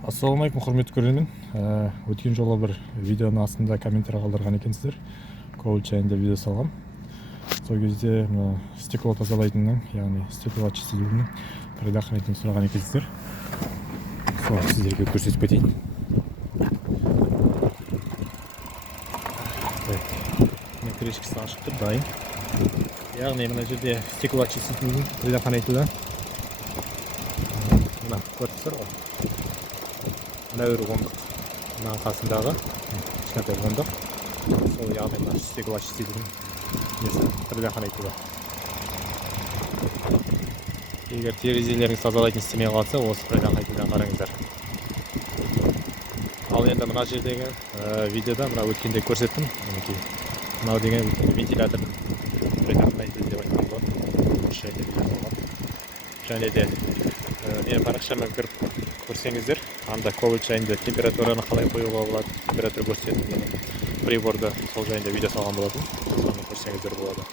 Ассалаумалейкум, құрметті көрермен. Өткен жолы бір видеоның астында комментарий қалдырған екенсіздер. Коваль жайында видео салғам. Сол кезде стекло тазалайтынның, яғни стеклоочистительдің предохранителін сұраған екенсіздер. Соны сіздерге көрсетіп кетейін. Мен крышкасы ашық тұр, дайын. Яғни мына жерде стеклоочистительдің предохранителі. Мына көрсіздер ғой. Мына өрі ондық, мына қасындағы кішкентай ондық. Сол яғни мына стеклоочистительдің несі предохранителі. Егер терезелеріңіз тазалайтын істемей қалса, осы предохранительден қараңыздар. Ал енді мына жердегі видеода мына өткенде көрсеттім. Мынау деген вентилятор предохранитель деп айтқан болады. Осы жерде видео болған. Және де менің парақшама кіріп көрсеңіздер, анда коваль жайында температураны қалай қоюға болады, температура көрсететін приборды сол жайында видео салған болатын. Соны көрсеңіздер болады.